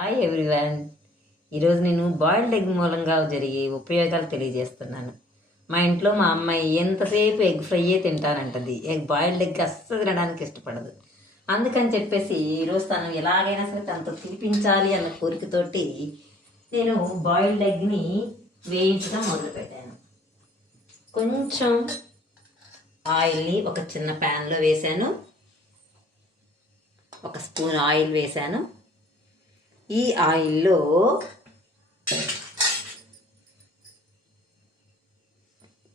Hi everyone. ఈరోజు నేను boiled egg మూలంగా జరిగే ఉపయోగాలు తెలియజేస్తున్నాను. మా ఇంట్లో మా అమ్మాయి ఎంతసేపు ఎగ్ ఫ్రైయే తింటానంటది. బాయిల్డ్ ఎగ్ అస్సలు తినడానికి ఇష్టపడదు. అందుకని చెప్పేసి ఈరోజు తను ఎలాగైనా సరే తనతో తినిపించాలి అన్న కోరికతోటి నేను బాయిల్డ్ ఎగ్ని వేయించడం మొదలుపెట్టాను. కొంచెం ఆయిల్ని ఒక చిన్న ప్యాన్లో వేశాను. 1 స్పూన్ ఆయిల్ వేశాను. ఈ ఆయిల్లో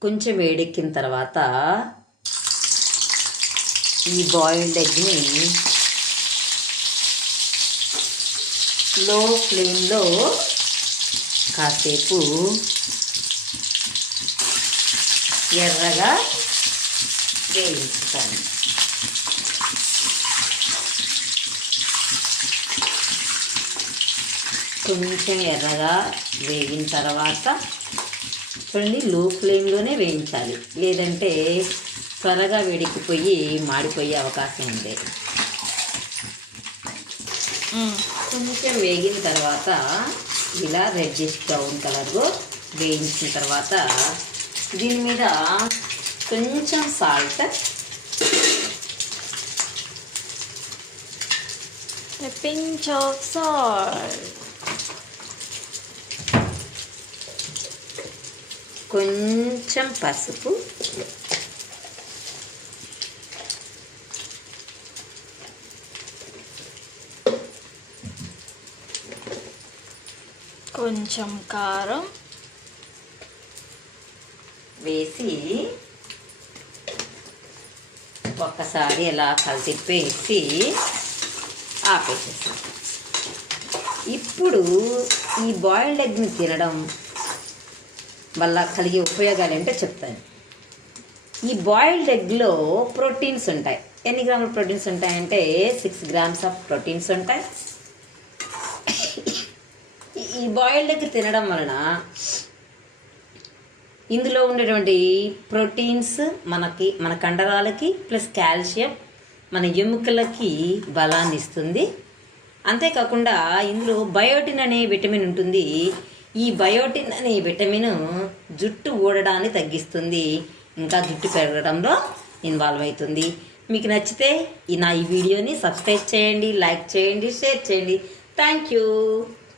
కొంచెం వేడెక్కిన తర్వాత ఈ బాయిల్డ్ ఎగ్ని లో ఫ్లేమ్లో కాసేపు ఎర్రగా వేయించుతాను. కొంచెం ఎర్రగా వేగిన తర్వాత చూడండి, లో ఫ్లేమ్లోనే వేయించాలి, లేదంటే త్వరగా వేడెక్కిపోయి మాడిపోయే అవకాశం ఉంది. కొంచెం వేగిన తర్వాత ఇలా రెడ్డిష్ బ్రౌన్ కలర్లో వేయించిన తర్వాత దీని మీద కొంచెం సాల్ట్, pinch of salt, కొంచెం పసుపు, కొంచెం కారం వేసి ఒక్కసారి ఇలా కలిపేసి ఆపేసేస్తాం. ఇప్పుడు ఈ బాయిల్డ్ ఎగ్ని తినడం వల్ల కలిగే ఉపయోగాలు ఏంటో చెప్తాను. ఈ బాయిల్డ్ ఎగ్లో ప్రోటీన్స్ ఉంటాయి. ఎన్ని గ్రాముల ప్రోటీన్స్ ఉంటాయంటే 6 గ్రామ్స్ ఆఫ్ ప్రోటీన్స్ ఉంటాయి. ఈ బాయిల్డ్ ఎగ్ తినడం వలన ఇందులో ఉండేటువంటి ప్రోటీన్స్ మన కండరాలకి ప్లస్ కాల్షియం మన ఎముకలకి బలాన్ని ఇస్తుంది. అంతేకాకుండా ఇందులో బయోటిన్ అనే విటమిన్ ఉంటుంది. ఈ బయోటిన్ అనే విటమిన్ జుట్టు ఊడడాన్ని తగ్గిస్తుంది, ఇంకా జుట్టు పెరగడంలో ఇన్వాల్వ్ అవుతుంది. మీకు నచ్చితే ఈ వీడియోని సబ్స్క్రైబ్ చేయండి, లైక్ చేయండి, షేర్ చేయండి. Thank you.